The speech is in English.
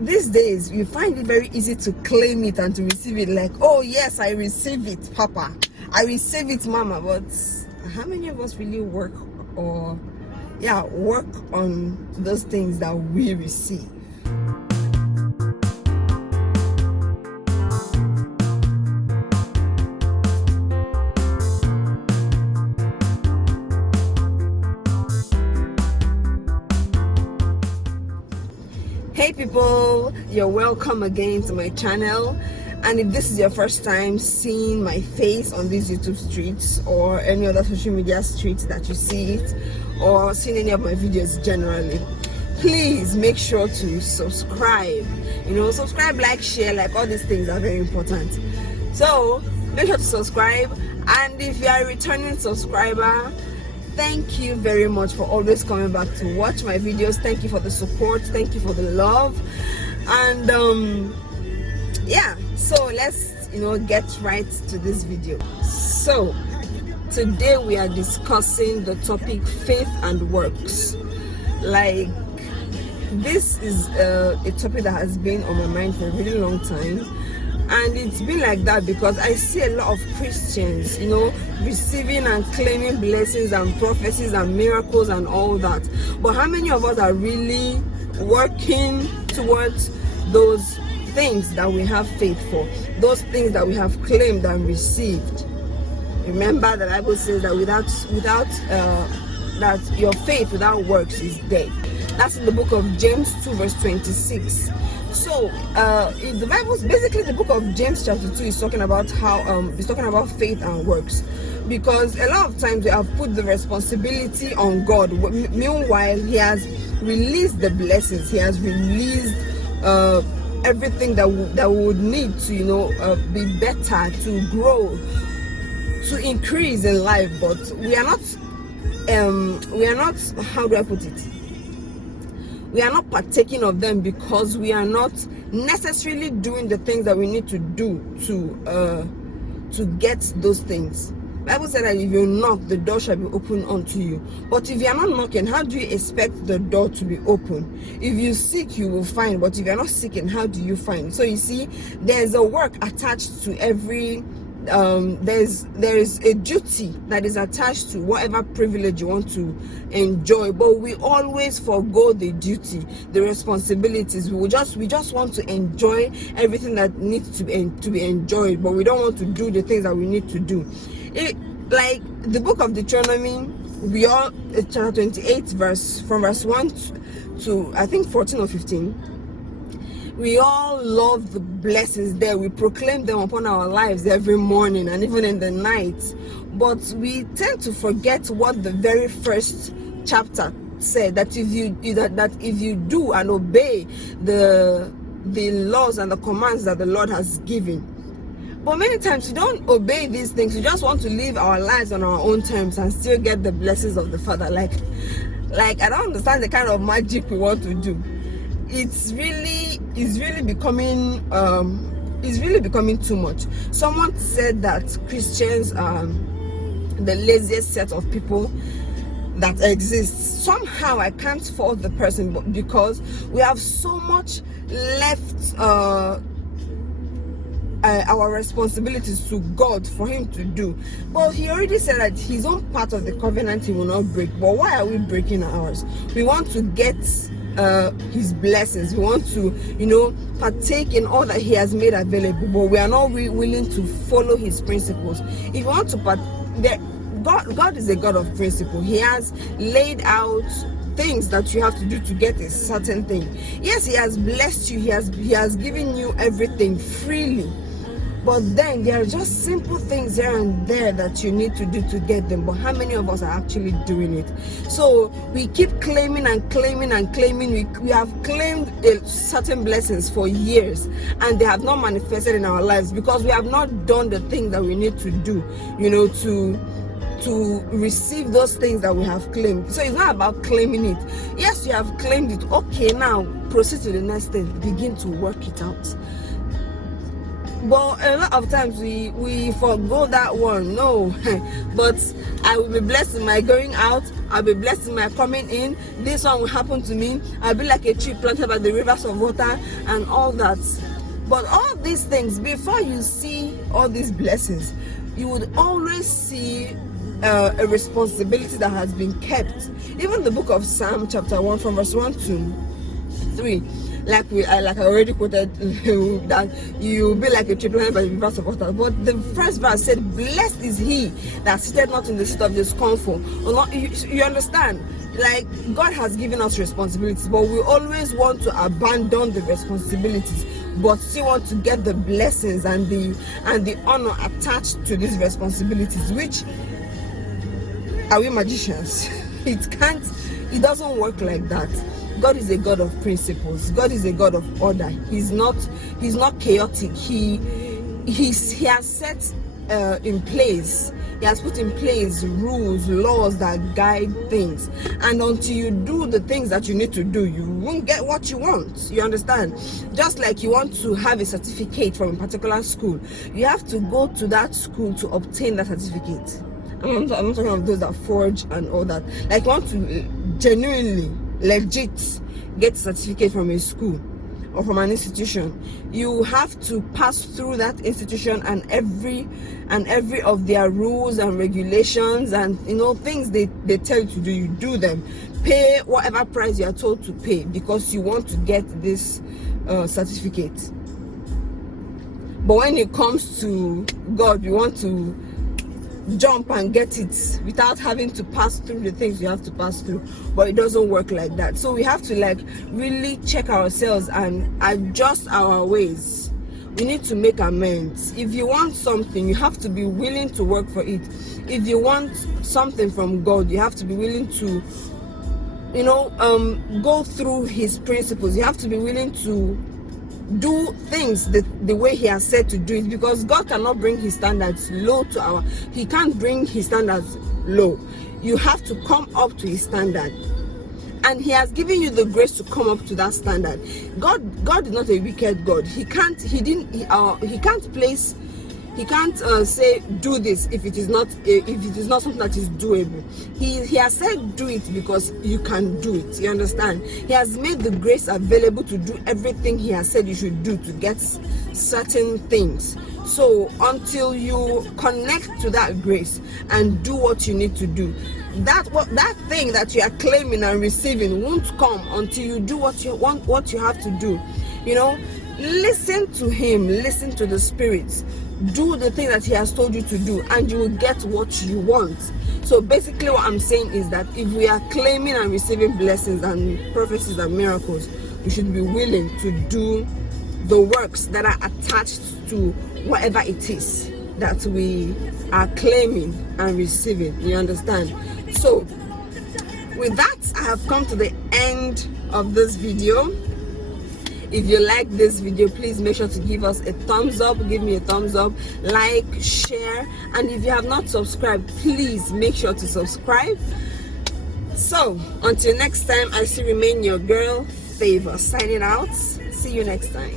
these days we find it very easy to claim it and to receive it, like, oh yes, I receive it, Papa, I receive it, Mama. But how many of us really work on those things that we receive? Hey people, you're welcome again to my channel. And if this is your first time seeing my face on these YouTube streets or any other social media streets that you see it, or seeing any of my videos generally, please make sure to subscribe. Subscribe, like, share, like all these things are very important. So make sure to subscribe. And if you are a returning subscriber, thank you very much for always coming back to watch my videos. Thank you for the support. Thank you for the love. And so let's get right to this video. So today we are discussing the topic faith and works. Like, this is a topic that has been on my mind for a really long time. And it's been like that because I see a lot of Christians, receiving and claiming blessings and prophecies and miracles and all that. But how many of us are really working towards those things that we have faith for, those things that we have claimed and received? Remember, the Bible says that that your faith without works is dead. That's in the book of James 2 verse 26. So the Bible's basically, the book of James chapter 2 is talking about how it's talking about faith and works, because a lot of times we have put the responsibility on God. Meanwhile, He has released the blessings. He has released everything that we would need to be better, to grow, to increase in life. But we are not how do I put it? We are not partaking of them because we are not necessarily doing the things that we need to do to get those things. The Bible said that if you knock, the door shall be opened unto you. But if you are not knocking, how do you expect the door to be open? If you seek, you will find. But if you are not seeking, how do you find? So you see, there's a work attached to every there's a duty that is attached to whatever privilege you want to enjoy, but we always forgo the duty, the responsibilities. We just want to enjoy everything that needs to be enjoyed, but we don't want to do the things that we need to do. Like the book of Deuteronomy, chapter 28 from verse 1 to I think 14 or 15. We all love the blessings there. We proclaim them upon our lives every morning and even in the night. But we tend to forget what the very first chapter said, that if you do and obey the laws and the commands that the Lord has given. But many times we don't obey these things. We just want to live our lives on our own terms and still get the blessings of the Father. Like I don't understand the kind of magic we want to do. It's really becoming too much. Someone said that Christians are the laziest set of people that exists. Somehow I can't fault the person, but because we have so much left our responsibilities to God for Him to do. But He already said that His own part of the covenant He will not break. But why are we breaking ours? We want to get His blessings. We want to partake in all that He has made available, but we are not willing to follow His principles. If you want to God is a God of principle. He has laid out things that you have to do to get a certain thing. Yes, He has blessed you. He has given you everything freely. But then there are just simple things here and there that you need to do to get them. But how many of us are actually doing it? So we keep claiming and claiming and claiming. We have claimed certain blessings for years and they have not manifested in our lives because we have not done the thing that we need to do, to receive those things that we have claimed. So it's not about claiming it. Yes, you have claimed it. Okay, now proceed to the next thing. Begin to work it out. But a lot of times we forgo that one. No. But I will be blessed in my going out, I'll be blessed in my coming in. This one will happen to me. I'll be like a tree planted by the rivers of water and all that. But all these things, before you see all these blessings, you would always see a responsibility that has been kept. Even the book of Psalm chapter 1 from verse 1 to 3, like I already quoted, that you will be like a tree planted by the rivers of water. But the first verse said, blessed is he that sitteth not in the seat of discomfort. You understand? Like, God has given us responsibilities, but we always want to abandon the responsibilities, but still want to get the blessings and the honor attached to these responsibilities. Which, are we magicians? It doesn't work like that. God is a God of principles. God is a God of order. He's not chaotic. He has set in place. He has put in place rules, laws that guide things. And until you do the things that you need to do, you won't get what you want. You understand? Just like you want to have a certificate from a particular school, you have to go to that school to obtain that certificate. I'm not talking of those that forge and all that. Like, you want to genuinely, legit get a certificate from a school or from an institution, you have to pass through that institution and every of their rules and regulations and things they tell you to do. You do them, pay whatever price you are told to pay, because you want to get this certificate. But when it comes to God, you want to jump and get it without having to pass through the things you have to pass through. But it doesn't work like that. So we have to really check ourselves and adjust our ways. We need to make amends. If you want something, you have to be willing to work for it. If you want something from God, you have to be willing to go through his principles. You have to be willing to do things the way he has said to do it, because God cannot bring his standards low he can't bring his standards low. You have to come up to his standard, and he has given you the grace to come up to that standard. God is not a wicked God. He can't say do this if it is not something that is doable. He has said do it because you can do it. You understand? He has made the grace available to do everything he has said you should do to get certain things. So until you connect to that grace and do what you need to do, that thing that you are claiming and receiving won't come until you do what you have to do. Listen to him, listen to the Spirit, do the thing that he has told you to do, and you will get what you want. So basically what I'm saying is that if we are claiming and receiving blessings and prophecies and miracles, we should be willing to do the works that are attached to whatever it is that we are claiming and receiving. You understand? So with that, I have come to the end of this video. If you like this video, please make sure to give us a thumbs up. Give me a thumbs up, like, share, and if you have not subscribed, please make sure to subscribe. So until next time, I still remain your girl Favor, signing out. See you next time.